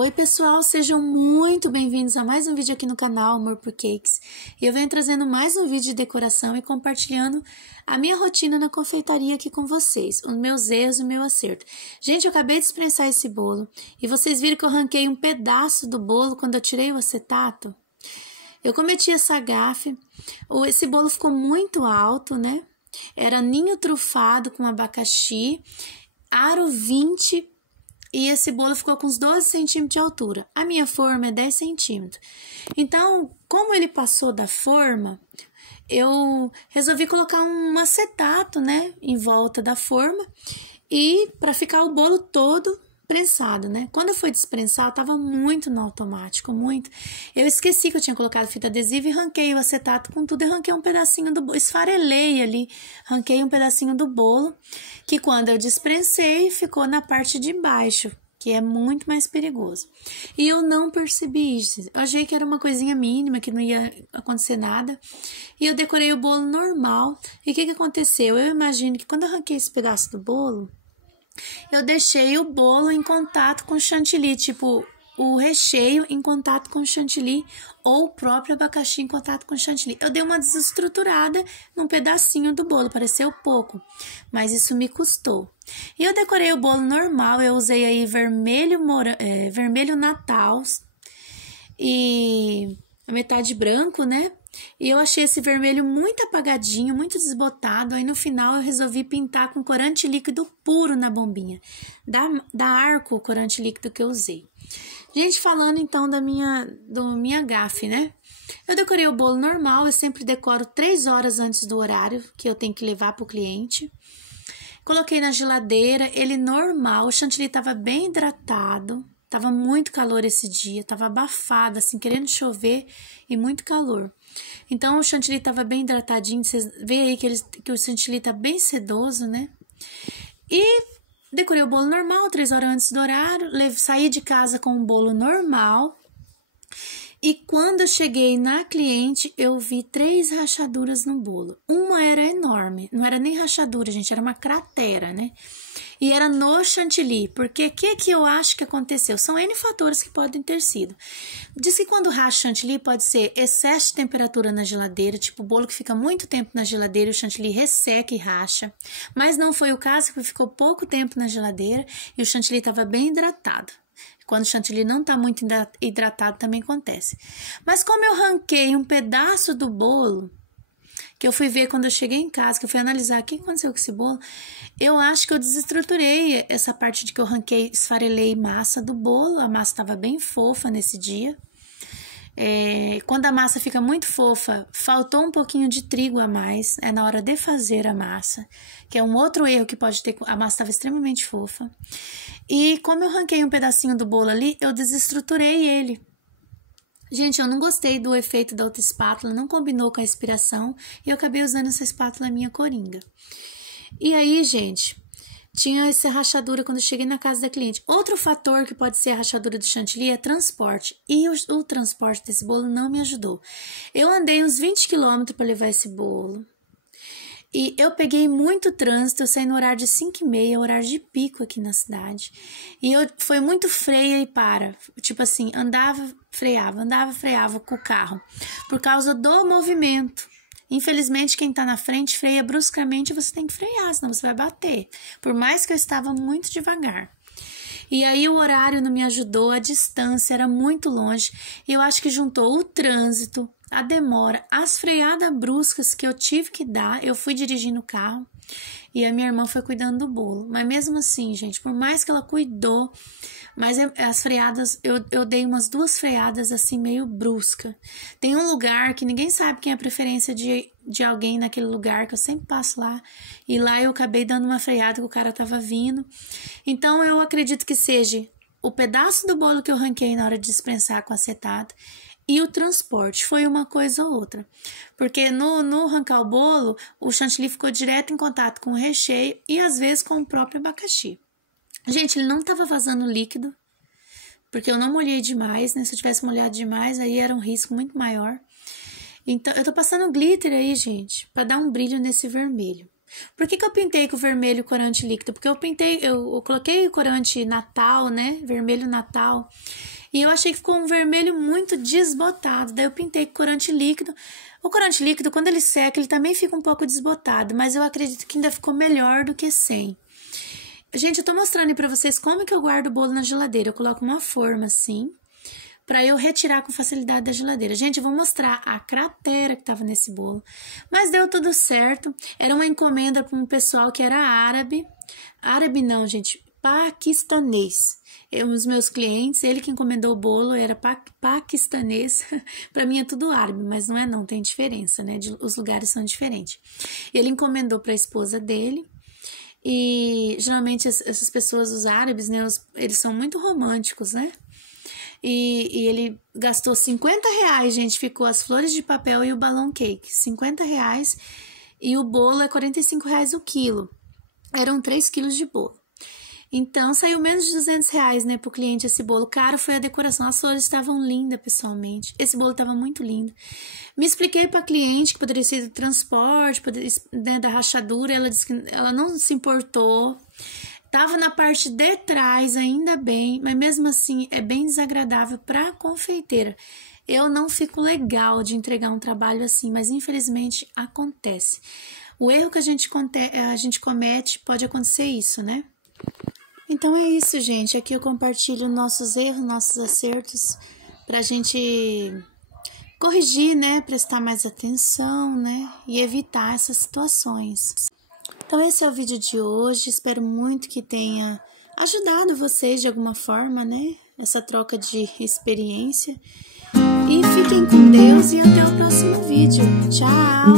Oi pessoal, sejam muito bem-vindos a mais um vídeo aqui no canal Amor por Cakes. E eu venho trazendo mais um vídeo de decoração e compartilhando a minha rotina na confeitaria aqui com vocês, os meus erros e o meu acerto. Gente, eu acabei de esprensar esse bolo e vocês viram que eu arranquei um pedaço do bolo quando eu tirei o acetato? Eu cometi essa gafe, esse bolo ficou muito alto, né? Era ninho trufado com abacaxi, aro 20. E esse bolo ficou com uns 12 centímetros de altura. A minha forma é 10 centímetros. Então, como ele passou da forma, eu resolvi colocar um acetato, né, em volta da forma e para ficar o bolo todo prensado, né? Quando eu fui desprensar, eu tava muito no automático, muito. Eu esqueci que eu tinha colocado fita adesiva e ranquei o acetato com tudo e ranquei um pedacinho do bolo, esfarelei ali, ranquei um pedacinho do bolo, que quando eu desprensei, ficou na parte de baixo, que é muito mais perigoso. E eu não percebi isso, eu achei que era uma coisinha mínima, que não ia acontecer nada, e eu decorei o bolo normal. E o que aconteceu? Eu imagino que quando eu arranquei esse pedaço do bolo, eu deixei o bolo em contato com o chantilly, tipo, o recheio em contato com o chantilly ou o próprio abacaxi em contato com o chantilly. Eu dei uma desestruturada num pedacinho do bolo, pareceu pouco, mas isso me custou. E eu decorei o bolo normal, eu usei aí vermelho Natal e metade branco, né? E eu achei esse vermelho muito apagadinho, muito desbotado. Aí no final eu resolvi pintar com corante líquido puro na bombinha. Da Arco, o corante líquido que eu usei. Gente, falando então da minha gafe, né? Eu decorei o bolo normal, eu sempre decoro 3 horas antes do horário que eu tenho que levar para o cliente. Coloquei na geladeira, ele normal, o chantilly estava bem hidratado. Tava muito calor esse dia, tava abafado, assim, querendo chover e muito calor. Então, o chantilly tava bem hidratadinho, vocês veem aí que o chantilly tá bem sedoso, né? E decorei o bolo normal, 3 horas antes do horário, saí de casa com o bolo normal. E quando eu cheguei na cliente, eu vi 3 rachaduras no bolo. Uma era enorme, não era nem rachadura, gente, era uma cratera, né? E era no chantilly, porque o que eu acho que aconteceu? São N fatores que podem ter sido. Diz que quando racha chantilly pode ser excesso de temperatura na geladeira, tipo bolo que fica muito tempo na geladeira e o chantilly resseca e racha. Mas não foi o caso, que ficou pouco tempo na geladeira e o chantilly estava bem hidratado. Quando o chantilly não está muito hidratado também acontece. Mas como eu ranquei um pedaço do bolo, que eu fui ver quando eu cheguei em casa, que eu fui analisar o que aconteceu com esse bolo, eu acho que eu desestruturei essa parte de que eu ranquei, esfarelei massa do bolo, a massa estava bem fofa nesse dia. Quando a massa fica muito fofa, faltou um pouquinho de trigo a mais, na hora de fazer a massa, que é um outro erro que pode ter, a massa estava extremamente fofa. E como eu ranquei um pedacinho do bolo ali, eu desestruturei ele. Gente, eu não gostei do efeito da outra espátula, não combinou com a inspiração, e eu acabei usando essa espátula minha coringa. E aí, gente, tinha essa rachadura quando eu cheguei na casa da cliente. Outro fator que pode ser a rachadura do chantilly é transporte. E o transporte desse bolo não me ajudou. Eu andei uns 20 quilômetros para levar esse bolo. E eu peguei muito trânsito, eu saí no horário de 5h30, horário de pico aqui na cidade. E foi muito freia e para. Tipo assim, andava, freava com o carro. Por causa do movimento. Infelizmente, quem tá na frente freia bruscamente, você tem que frear, senão você vai bater. Por mais que eu estava muito devagar. E aí o horário não me ajudou, a distância era muito longe. E eu acho que juntou o trânsito, a demora, as freadas bruscas que eu tive que dar. Eu fui dirigindo o carro e a minha irmã foi cuidando do bolo. Mas mesmo assim, gente, por mais que ela cuidou, mas as freadas, eu dei umas 2 freadas assim meio brusca. Tem um lugar que ninguém sabe quem é a preferência de alguém naquele lugar, que eu sempre passo lá. E lá eu acabei dando uma freada que o cara tava vindo. Então eu acredito que seja o pedaço do bolo que eu ranquei na hora de dispensar com acetato e o transporte, foi uma coisa ou outra. Porque no arrancar o bolo, o chantilly ficou direto em contato com o recheio e às vezes com o próprio abacaxi. Gente, ele não estava vazando líquido, porque eu não molhei demais, né? Se eu tivesse molhado demais, aí era um risco muito maior. Então, eu tô passando glitter aí, gente, para dar um brilho nesse vermelho. Por que eu pintei com o vermelho corante líquido? Porque eu coloquei o corante Natal, né? Vermelho Natal. E eu achei que ficou um vermelho muito desbotado. Daí eu pintei com corante líquido. O corante líquido, quando ele seca, ele também fica um pouco desbotado, mas eu acredito que ainda ficou melhor do que sem. Gente, eu tô mostrando aí pra vocês como que eu guardo o bolo na geladeira. Eu coloco uma forma assim, pra eu retirar com facilidade da geladeira. Gente, eu vou mostrar a cratera que tava nesse bolo. Mas deu tudo certo. Era uma encomenda para um pessoal que era árabe. Árabe não, gente, paquistanês. Os meus clientes, ele que encomendou o bolo era paquistanês. Para mim é tudo árabe, mas não é não, tem diferença, né? Os lugares são diferentes. Ele encomendou para a esposa dele. E geralmente essas pessoas, os árabes, né? Eles são muito românticos, né? E ele gastou R$50, gente. Ficou as flores de papel e o balão cake. R$50 e o bolo é R$45 o quilo. Eram 3 quilos de bolo. Então, saiu menos de R$200, né, pro cliente esse bolo. Caro foi a decoração. As flores estavam lindas, pessoalmente. Esse bolo estava muito lindo. Me expliquei pra cliente que poderia ser do transporte, né, da rachadura. Ela disse que ela não se importou. Tava na parte de trás, ainda bem, mas mesmo assim é bem desagradável pra confeiteira. Eu não fico legal de entregar um trabalho assim, mas infelizmente acontece. O erro que a gente comete, pode acontecer isso, né? Então é isso, gente. Aqui eu compartilho nossos erros, nossos acertos, pra gente corrigir, né? Prestar mais atenção, né? E evitar essas situações. Então esse é o vídeo de hoje. Espero muito que tenha ajudado vocês de alguma forma, né? Essa troca de experiência. E fiquem com Deus e até o próximo vídeo. Tchau!